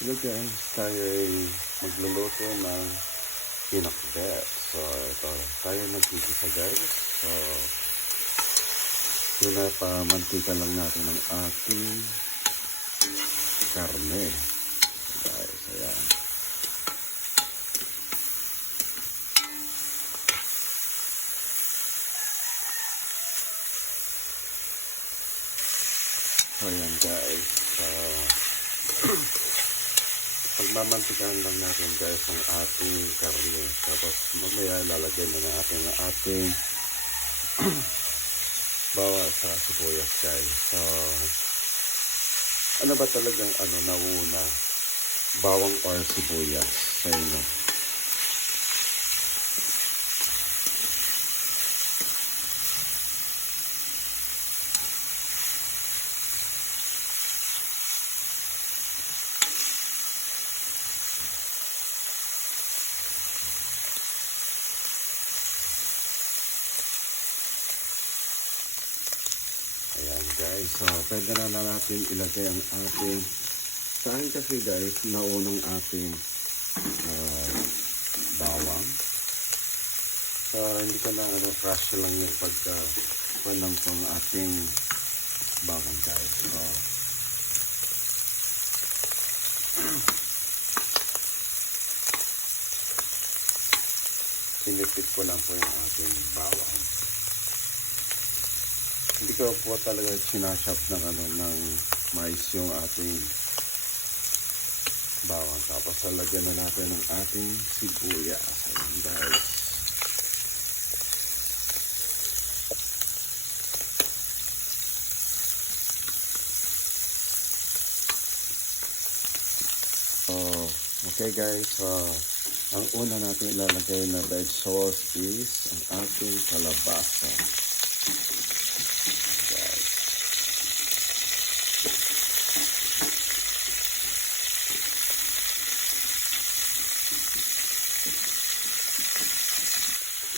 Hello guys, tayo ay magluluto ng pinakbet. So ito, tayo nagkikisa guys. So pinapamantika lang natin ang ating karne. Guys, ayan. So ayan guys. So pagmamantikan lang natin guys ang ating karne. Tapos mamaya lalagyan na natin ang ating bawang sa sibuyas guys. So ano ba talagang nauna? Bawang or sibuyas sa inyo? Ayan guys, so pwede na natin ilagay ang ating, sa akin kasi guys, naunang ating bawang. So hindi ko na crush lang yung pagka panang pang ating bawang guys. So sinipit ko lang po yung ating bawang. Hindi ko po talaga sinashop ng ng mais yung ating bawang. Tapos lalagyan na natin ng ating sibuyas. Ayan guys. So, okay guys. So, ang una natin ilalagay na red sauce is ang ating kalabasa.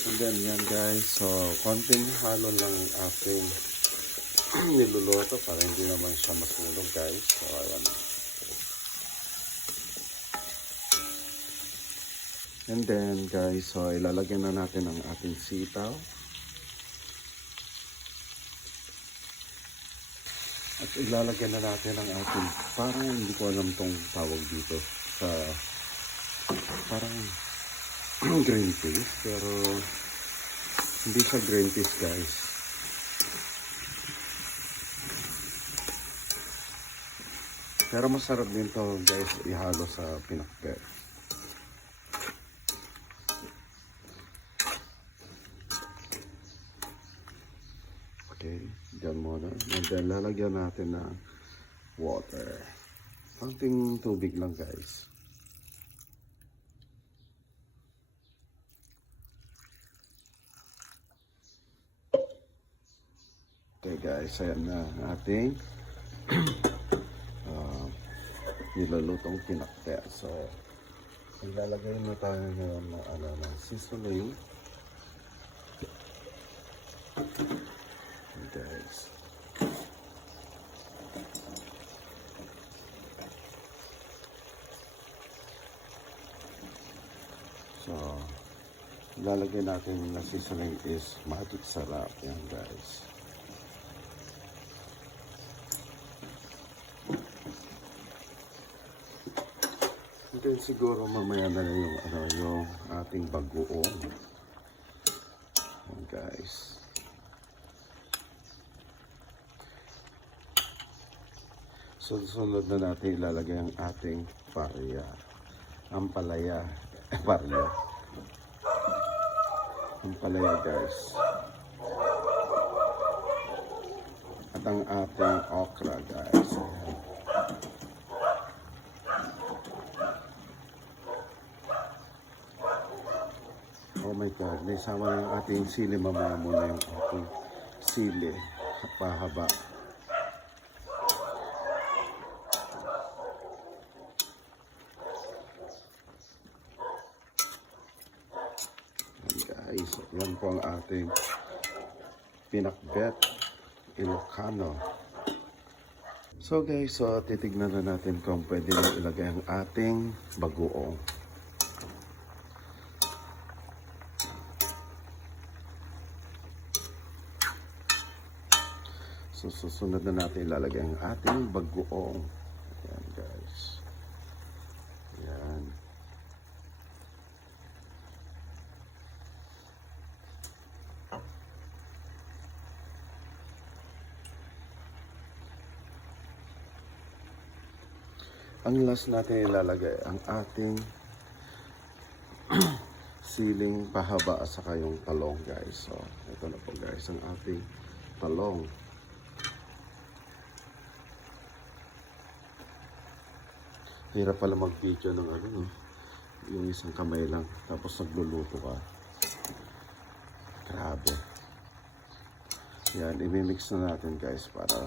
And then yan guys, so konting halo lang ating niluluto para hindi naman siya masunog guys. So ayan. And then guys, so ilalagyan na natin ang ating sitaw. At ilalagyan na natin ang ating, parang hindi ko alam tong tawag dito sa parang green peas, pero hindi siya green peas guys. Pero masarap din to guys ihalo sa pinakbet. Okay, dyan muna. And then lalagyan natin ng water. Konting tubig lang guys. Okay guys, ayan na ating nilalutong pinakbet. So, ilalagay na tayo ngayon na seasoning. Okay guys. So, ilalagay natin na seasoning is Magic Sarap. Yan guys. Then siguro mamaya na yung yung ating bagoong. Ayan guys. Sunod na natin ilalagay ang ating parya. Ampalaya. Parya. Ampalaya guys. At ang ating okra guys. Ayan. Oh my God, naisama na yung ating sili. Mamaya muna yung ating sili. Pahaba. And guys, yan po ang ating pinakbet Ilocano. So So guys, so titignan na natin kung pwede na ilagay ang ating bagoong. So susunod na natin ilalagay ang ating bagoong. Ayan guys. Ayan. Ang last natin ilalagay ang ating siling pahaba at saka yung talong guys. So ito na po guys ang ating talong. Hirap pala mag-video ng ano, no? Yung isang kamay lang tapos nagluluto ka. Grabe. Yan, imimix na natin guys para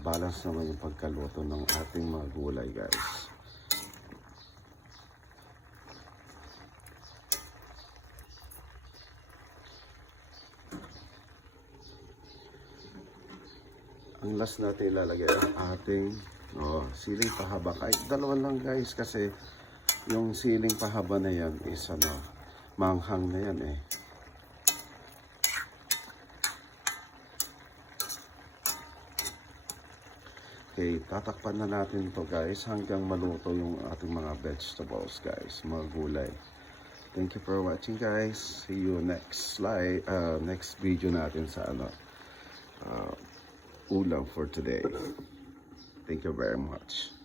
balance naman yung pagkaluto ng ating mga gulay guys. Ang last natin ilalagay ang ating siling pahaba. Kahit dalawa lang guys kasi yung siling pahaba na yan is manghang na yan eh. Okay, tatakpan na natin to guys hanggang maluto yung ating mga vegetables guys, mga gulay. Thank you for watching guys. See you next next video natin sa ulam for today. Thank you very much.